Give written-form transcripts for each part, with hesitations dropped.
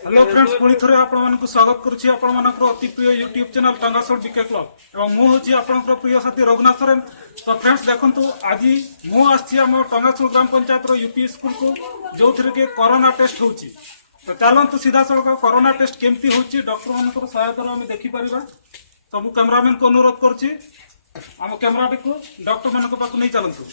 Hello friends पुणी थे आपण स्वागत करुच्ची अति प्रिय यूट्यूब चैनल टांगासोल बीके क्लब एवं मुझे आपंकर प्रिय साथी रघुनाथ सोरेन। तो फ्रेंड्स देखु आज मुझे टांगासोल ग्राम पंचायत यूपी स्कूल को जो थे कि कोरोना टेस्ट हो। तो चलते सीधा सड़क कोरोना टेस्ट केमती हो डॉक्टर मान सहायता आम देखिपर सब कैमरामैन को अनुरोध करुच्ची आम कैमराटी को डॉक्टर मान पाक नहीं चलतु।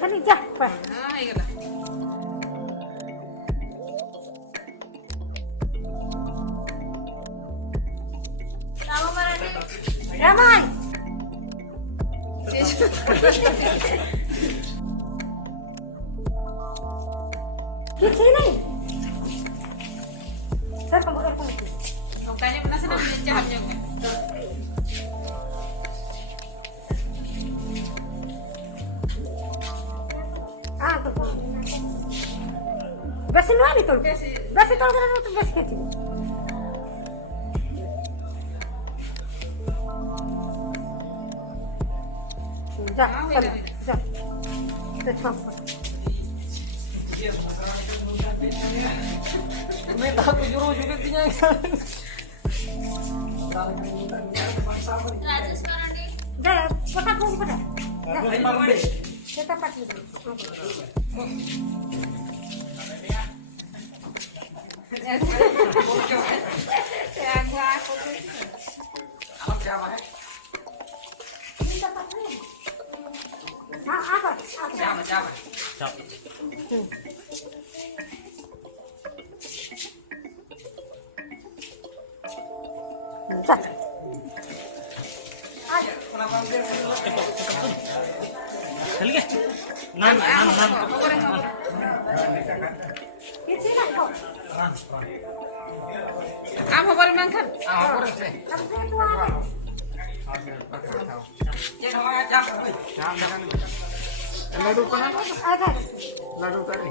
खाली जा रामान किसी नहीं sir Tanya pernah senang jahatnya kan? बस नहीं तो बस तो तो बस खेती जा जा तो छाप मैं takut juru juga punya. जा पटा को पटा kita pagi Apa baru mangkat? Ladu panas ladu kari.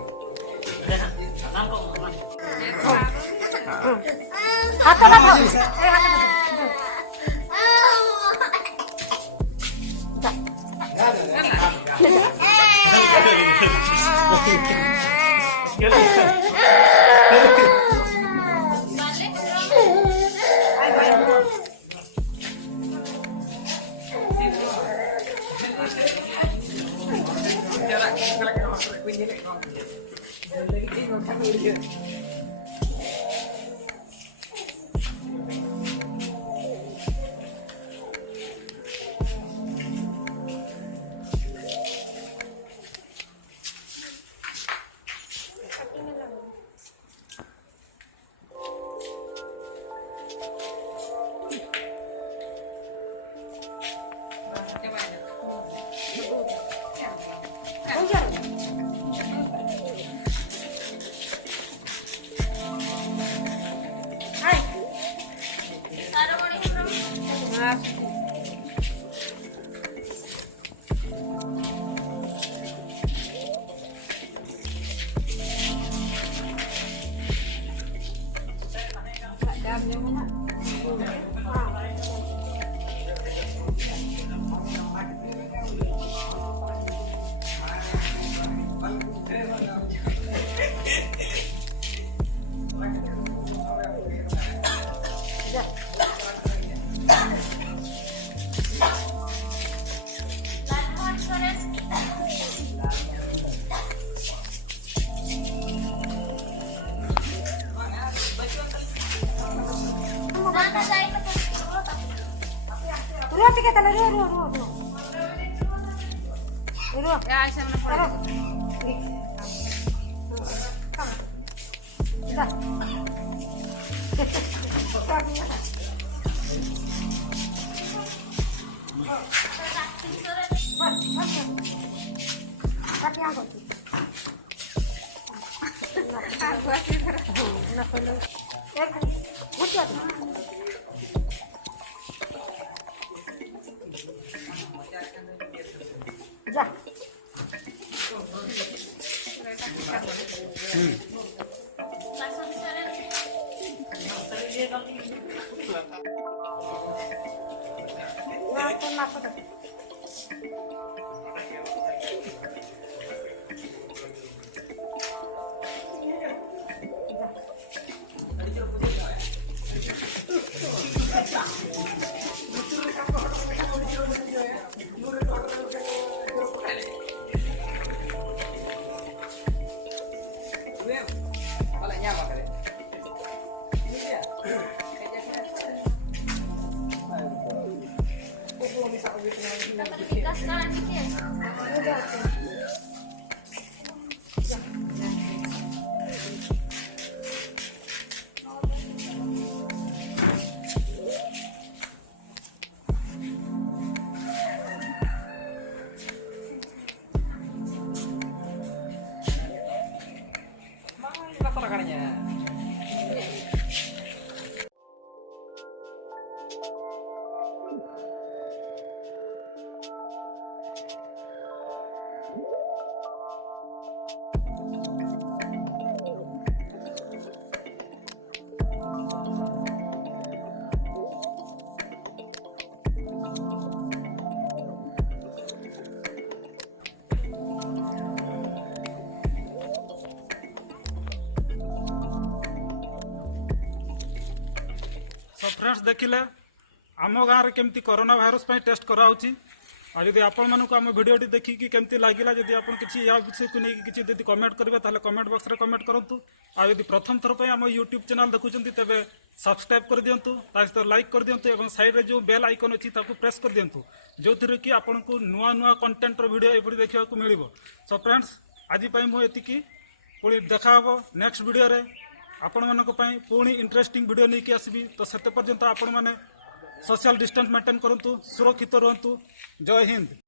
Ya, saya menepuk. जा ମାପ ଦେ Kalau nyaman kali. Ini dia. Mana kita terakarnya? So friends देखिले आम गाँव में केमती कोरोना भाइरस टेस्ट कराऊँगी आ जदि आपण मानक आम भिडियोटी देखिकी केमती लगिला जदि आप किसी या विषय को नहीं किसी यदि कमेंट करेंगे ताहले कमेंट बॉक्स रे कमेंट करूँ आ यदि प्रथम थर पर आम यूट्यूब चैनल देखुं तेज सब्सक्राइब कर दिंतु सहित लाइक कर दिंतु और साइड रे जो बेल आइकन अच्छी प्रेस कर दिंतु जो थी कि आपन को नुआ नुआ कंटेंट वीडियो ये देखा मिल सो फ्रेंड्स आज मुझे पुणी देखा नेक्स्ट वीडियो रे आपण मानक पुणी इंटरेस्टिंग वीडियो नहीं कि आसबि तो सेते पर्यंत आपण माने सोशल डिस्टेंस मेंटेन करंतु सुरक्षित रहंतु जय हिंद।